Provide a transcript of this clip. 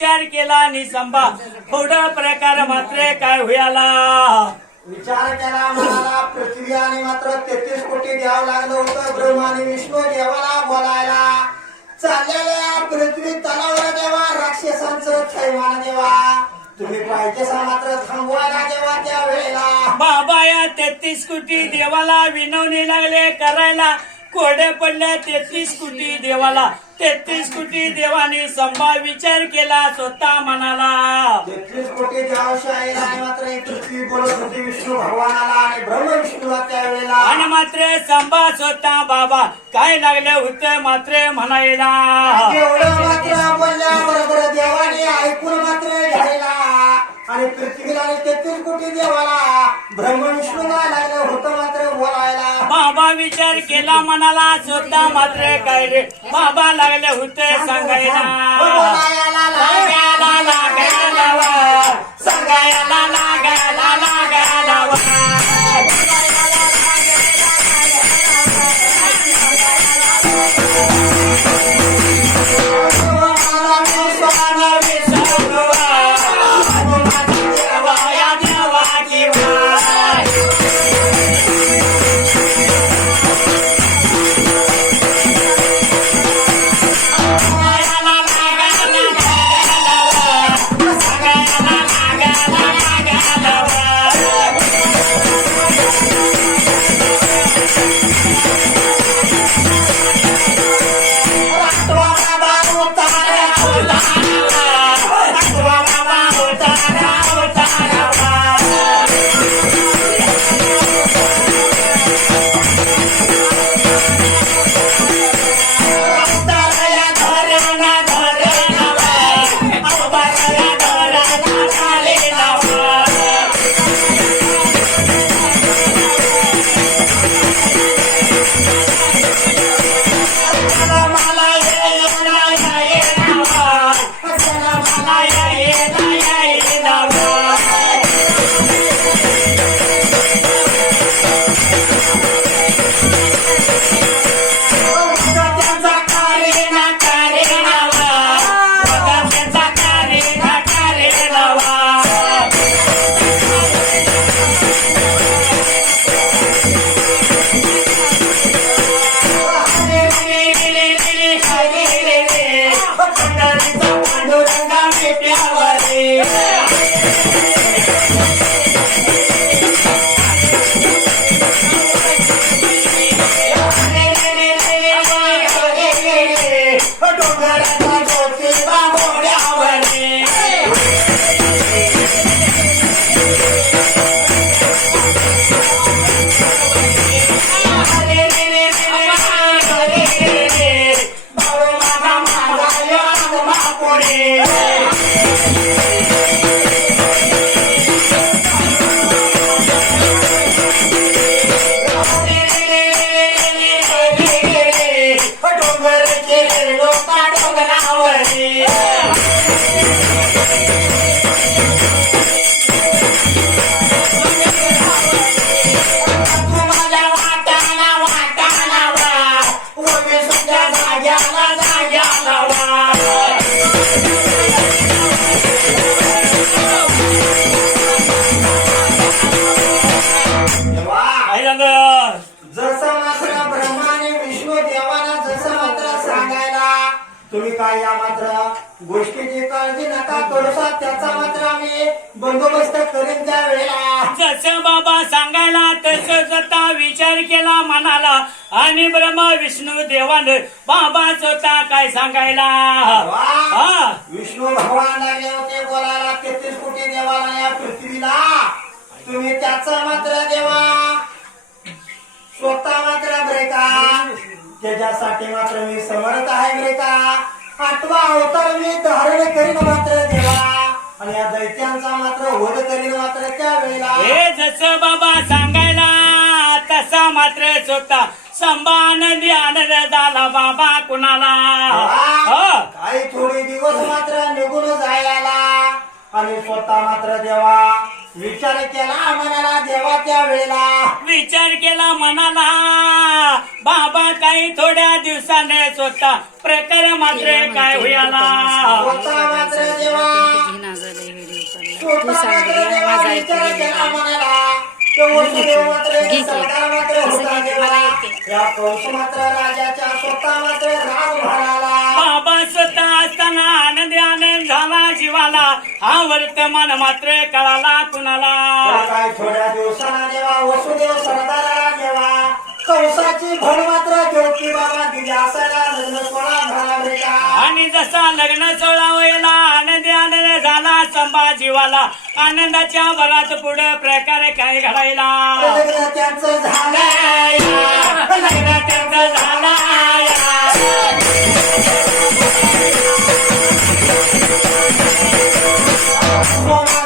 विचार केला आणि संभा थोडा प्रकार मात्र काय होयाला विचार केला मनाला पृथ्वी आणि मात्र 33 कोटी द्यावं लागलं होतं ब्रह्मा आणि विष्णू देवाला बोलायला चाललेल्या पृथ्वी तलावर देवा राक्षसांचं थैमान देवा तुम्ही पाहिजे मात्र थांबवायला देवा त्या वेळेला बाबा या 33 कोटी देवाला विनवणी लागले करायला कोडे पडले 33 कोटी देवाला 33 कोटी देवाने संभा विचार केला स्वतः मनाला 33 कोटी देवाशाहीला आणि मात्र ही पृथ्वी बोलत होती विष्णू भगवानाला आणि ब्रह्म विष्णूला त्यावेळेला आणि मात्र संभा स्वतः बाबा काय लागले होते मात्र म्हणायला एवढं मात्र बोलल्या बरोबर देवाने ऐकून मात्र घ्यायला आणि पृथ्वीला आणि 33 कोटी देवाला ब्रह्म विष्णूला लागलं होतं मात्र बोलायला बाबा विचार केला मनाला स्वतः मात्र काय रे बाबा लागले होते सांगायला बोलायला लागायला लागायला सांगायला लागायला लागायला जसं मात्र ब्रह्मा आणि विष्णू देवाला जसं मात्र सांगायला तुम्ही काय या मात्र गोष्टीची काळजी नका करूसा त्याचा मात्र आम्ही बंदोबस्त करीन त्या वेळेला जसं बाबा सांगायला तसं स्वतः विचार केला मनाला आणि ब्रह्मा विष्णू देवानं बाबा स्वतः काय सांगायला वा, विष्णू भगवान लागले होते बोलायला 33 कोटी देवाला या पृथ्वीला तुम्ही त्याचा मात्र देवा स्वतः मात्र ब्रेका त्याच्यासाठी मात्र मी समर्थ आहे ब्रेका 8वा अवतार मी धारण करीन मात्र देवा आणि या दैत्यांचा मात्र वध करीन मात्र त्या वेळेला हे जसं बाबा सांगायला तसा मात्र स्वतः संभा आनंदी आनंद झाला बाबा कुणाला काही थोडे दिवस मात्र निघून जायला आणि स्वतः मात्र देवा विचार केला मनाला देवा त्या वेळेला विचार केला मनाला बाबा काही थोड्या दिवसाने स्वतः प्रकार मात्र काय होयाला स्वतः मात्र देवा स्वतः मात्र देवा विचार केला म्हणाला तो वसुदेव मात्र सरकार मात्र होता देवा या कंस मात्र राजाच्या स्वतः मात्र राज म्हणाला बाबा स्वतः असताना आनंद आनंद झाला जीवाला हा वर्तमान मात्र कळाला कुणाला काय थोड्या दिवसाला देवा वसुदेव सरदाराला देवा कंसाची भर मात्र ज्योती बाबा दिली असायला लग्न सोहळा झाला बेटा आणि जसा लग्न सोहळा व्हायला आनंद आनंद झाला संभाजीवाला आनंदाच्या भरात पुढे प्रकारे काय घडायला लग्न त्यांचं झालंय लग्न त्यांचं झाला सोमा